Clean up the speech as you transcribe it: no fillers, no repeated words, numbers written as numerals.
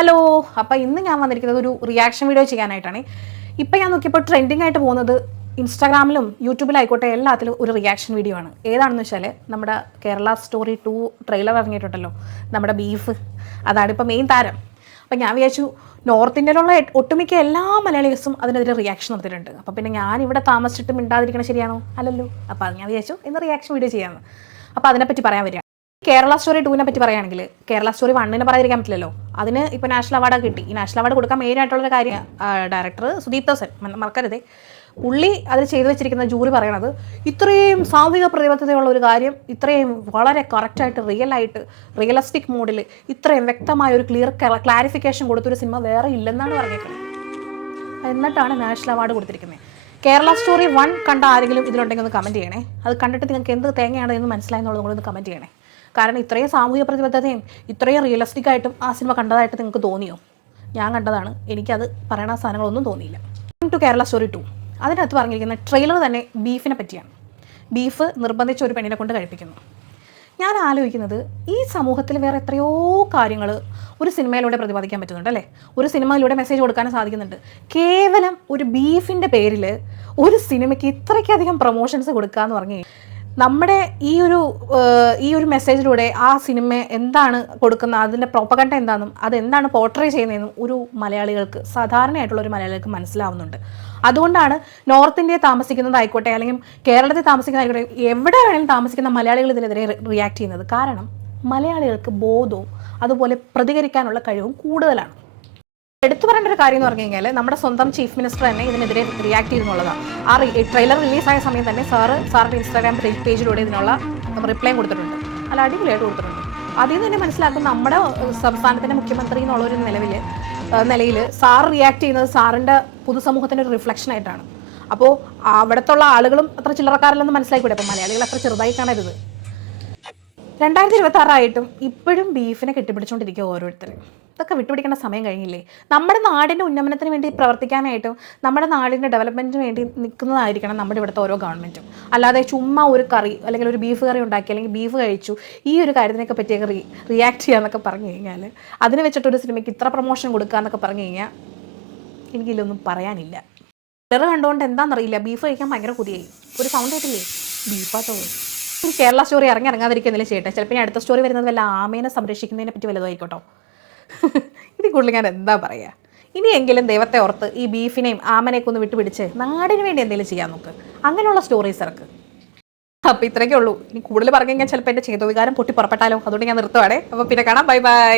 Hello, അപ്പോൾ ഇന്ന് ഞാൻ വന്നിരിക്കുന്നത് ഒരു റിയാക്ഷൻ വീഡിയോ ചെയ്യാനായിട്ടാണ്. ഇപ്പം ഞാൻ നോക്കിയപ്പോൾ ട്രെൻഡിങ് ആയിട്ട് പോകുന്നത് ഇൻസ്റ്റാഗ്രാമിലും യൂട്യൂബിലായിക്കോട്ടെ എല്ലാത്തിലും ഒരു റിയാക്ഷൻ വീഡിയോ ആണ്. ഏതാണെന്ന് വെച്ചാൽ നമ്മുടെ കേരള സ്റ്റോറി 2 ട്രെയിലർ ഇറങ്ങിയിട്ടുണ്ടല്ലോ, നമ്മുടെ ബീഫ്. അതാണ് ഇപ്പോൾ മെയിൻ താരം. അപ്പം ഞാൻ വിചാരിച്ചു നോർത്ത് ഇന്ത്യയിലുള്ള ഒട്ടുമിക്ക എല്ലാ മലയാളീസും അതിനെതിരെ റിയാക്ഷൻ നടത്തിയിട്ടുണ്ട്. അപ്പോൾ പിന്നെ ഞാനിവിടെ താമസിച്ചിട്ട് മിണ്ടാതിരിക്കണം ശരിയാണോ? അല്ലല്ലോ. അപ്പോൾ അത് ഞാൻ വിചാരിച്ചു ഇന്ന് റിയാക്ഷൻ വീഡിയോ ചെയ്യാമെന്ന്. അപ്പോൾ അതിനെപ്പറ്റി പറയാൻ വരിക. കേരള സ്റ്റോറി 2 പറ്റി പറയുകയാണെങ്കിൽ കേരള സ്റ്റോറി 1 പറയാതിരിക്കാൻ പറ്റില്ലല്ലോ. അതിന് ഇപ്പോൾ നാഷണൽ അവാർഡ് കിട്ടി. ഈ നാഷണൽ അവാർഡ് കൊടുക്കാൻ മെയിൻ ആയിട്ടുള്ളൊരു കാര്യം ഡയറക്ടർ സുദീപ് ദോസൻ മറക്കരുതേ. പുള്ളി അതിൽ ചെയ്തു വെച്ചിരിക്കുന്ന ജൂറി പറയണത് ഇത്രയും സാമൂഹിക പ്രതിബദ്ധതയുള്ള ഒരു കാര്യം ഇത്രയും വളരെ കറക്റ്റായിട്ട് റിയലിസ്റ്റിക് മോഡിൽ ഇത്രയും വ്യക്തമായ ഒരു ക്ലാരിഫിക്കേഷൻ കൊടുത്തൊരു സിനിമ വേറെ ഇല്ലെന്നാണ് പറഞ്ഞേക്കുന്നത്. എന്നിട്ടാണ് നാഷണൽ അവാർഡ് കൊടുത്തിരിക്കുന്നത്. കേരള സ്റ്റോറി 1 കണ്ട ആരെങ്കിലും ഇതിലുണ്ടെങ്കിൽ ഒന്ന് കമൻറ്റ് ചെയ്യണേ. അത് കണ്ടിട്ട് നിങ്ങൾക്ക് എന്ത് തേങ്ങയാണ് എന്ന് മനസ്സിലായെന്നുള്ളത് കൂടി കമൻറ്റ് ചെയ്യണേ. കാരണം ഇത്രയും സാമൂഹിക പ്രതിബദ്ധതയും ഇത്രയും റിയലിസ്റ്റിക് ആയിട്ടും ആ സിനിമ കണ്ടതായിട്ട് നിങ്ങൾക്ക് തോന്നിയോ? ഞാൻ കണ്ടതാണ്, എനിക്കത് പറയണ സാധനങ്ങളൊന്നും തോന്നിയില്ല. ടു കേരള സ്റ്റോറി 2 അതിനകത്ത് പറഞ്ഞിരിക്കുന്ന ട്രെയിലർ തന്നെ ബീഫിനെ പറ്റിയാണ്. ബീഫ് നിർബന്ധിച്ച ഒരു പെണ്ണിനെ കൊണ്ട് കഴിപ്പിക്കുന്നു. ഞാൻ ആലോചിക്കുന്നത് ഈ സമൂഹത്തിൽ വേറെ എത്രയോ കാര്യങ്ങൾ ഒരു സിനിമയിലൂടെ പ്രതിപാദിക്കാൻ പറ്റുന്നുണ്ട് അല്ലേ? ഒരു സിനിമയിലൂടെ മെസ്സേജ് കൊടുക്കാനും സാധിക്കുന്നുണ്ട്. കേവലം ഒരു ബീഫിൻ്റെ പേരിൽ ഒരു സിനിമയ്ക്ക് ഇത്രയ്ക്കധികം പ്രൊമോഷൻസ് കൊടുക്കുക എന്ന് പറഞ്ഞു നമ്മുടെ ഈ ഒരു മെസ്സേജിലൂടെ ആ സിനിമ എന്താണ് കൊടുക്കുന്ന അതിൻ്റെ പ്രോപ്പഗണ്ട എന്താണെന്നും അതെന്താണ് പോർട്രേ ചെയ്യുന്നതെന്നും ഒരു മലയാളികൾക്ക് സാധാരണയായിട്ടുള്ള ഒരു മലയാളികൾക്ക് മനസ്സിലാവുന്നുണ്ട്. അതുകൊണ്ടാണ് നോർത്ത് ഇന്ത്യയിൽ താമസിക്കുന്നതായിക്കോട്ടെ അല്ലെങ്കിൽ കേരളത്തിൽ താമസിക്കുന്നതായിക്കോട്ടെ എവിടെ വേണമെങ്കിലും താമസിക്കുന്ന മലയാളികൾ ഇതിനെതിരെ റിയാക്ട് ചെയ്യുന്നത്. കാരണം മലയാളികൾക്ക് ബോധവും അതുപോലെ പ്രതികരിക്കാനുള്ള കഴിവും കൂടുതലാണ്. എടുത്തു പറയേണ്ട ഒരു കാര്യം എന്ന് പറഞ്ഞു കഴിഞ്ഞാൽ നമ്മുടെ സ്വന്തം ചീഫ് മിനിസ്റ്റർ തന്നെ ഇതിനെതിരെ റിയാക്ട് ചെയ്യുന്നുള്ളതാണ്. ആ ട്രെയിലർ റിലീസായ സമയം തന്നെ സാറിൻ്റെ ഇൻസ്റ്റാഗ്രാം പേജിലൂടെ ഇതിനുള്ള റിപ്ലൈ കൊടുത്തിട്ടുണ്ട്. അല്ല, അടിപൊളിയായിട്ട് കൊടുത്തിട്ടുണ്ട്. അതിൽ നിന്ന് തന്നെ മനസ്സിലാക്കും നമ്മുടെ സംസ്ഥാനത്തിൻ്റെ മുഖ്യമന്ത്രി എന്നുള്ളൊരു നിലയിൽ സാർ റിയാക്ട് ചെയ്യുന്നത് സാറിൻ്റെ പൊതുസമൂഹത്തിൻ്റെ ഒരു റിഫ്ലക്ഷൻ ആയിട്ടാണ്. അപ്പോൾ അവിടുത്തെ ആളുകളും അത്ര ചില്ലറക്കാരല്ലെന്ന് മനസ്സിലാക്കിക്കൂടെ? അപ്പോൾ മലയാളികൾ അത്ര ചെറുതായി കാണരുത്. 2026 ഇപ്പോഴും ബീഫിനെ കെട്ടിപ്പിടിച്ചുകൊണ്ടിരിക്കുക ഓരോരുത്തർ. ഇതൊക്കെ വിട്ടുപിടിക്കേണ്ട സമയം കഴിഞ്ഞില്ലേ? നമ്മുടെ നാടിൻ്റെ ഉന്നമനത്തിന് വേണ്ടി പ്രവർത്തിക്കാനായിട്ടും നമ്മുടെ നാടിൻ്റെ ഡെവലപ്മെൻറ്റിന് വേണ്ടി നിൽക്കുന്നതായിരിക്കണം നമ്മുടെ ഇവിടുത്തെ ഓരോ ഗവൺമെൻറ്റും. അല്ലാതെ ചുമ്മാ ഒരു കറി അല്ലെങ്കിൽ ഒരു ബീഫ് കറി ഉണ്ടാക്കി അല്ലെങ്കിൽ ബീഫ് കഴിച്ചു ഈ ഒരു കാര്യത്തിനൊക്കെ പറ്റിയൊക്കെ റിയാക്ട് ചെയ്യാന്നൊക്കെ പറഞ്ഞു കഴിഞ്ഞാൽ അതിന് വെച്ചിട്ടൊരു സിനിമയ്ക്ക് ഇത്ര പ്രൊമോഷൻ കൊടുക്കുക എന്നൊക്കെ പറഞ്ഞു കഴിഞ്ഞാൽ എനിക്കില്ലൊന്നും പറയാനില്ല. ചിലർ കണ്ടുകൊണ്ട് എന്താണെന്നറിയില്ല, ബീഫ് കഴിക്കാൻ ഭയങ്കര കൊതിയായി. ഒരു സൗണ്ട് ആയിട്ടില്ലേ? ബീഫാട്ടോ. കേരള സ്റ്റോറി ഇറങ്ങാതിരിക്കുന്നില്ല ചെയ്യട്ടെ. ചിലപ്പോൾ ഞാൻ അടുത്ത സ്റ്റോറി വരുന്നത് വല്ല ആമേനെ സംരക്ഷിക്കുന്നതിനെ പറ്റി വല്ലതുമായിക്കോട്ടോ. ഇതിൽ കൂടുതൽ ഞാൻ എന്താ പറയുക? ഇനിയെങ്കിലും ദൈവത്തെ ഓർത്ത് ഈ ബീഫിനെയും ആമനെയൊക്കെ ഒന്ന് വിട്ടുപിടിച്ച് നാടിന് വേണ്ടി എന്തെങ്കിലും ചെയ്യാൻ നോക്ക്. അങ്ങനെയുള്ള സ്റ്റോറീസ് ഇറക്ക്. അപ്പോൾ ഇത്രയൊക്കെ ഉള്ളൂ. ഇനി കൂടുതൽ പറഞ്ഞു കഴിഞ്ഞാൽ ചിലപ്പോൾ എൻ്റെ ചേതോവികാരം പൊട്ടി പുറപ്പെട്ടാലോ. അതുകൊണ്ട് ഞാൻ നിർത്തുവാണേ. അപ്പോൾ പിന്നെ കാണാം. Bye bye.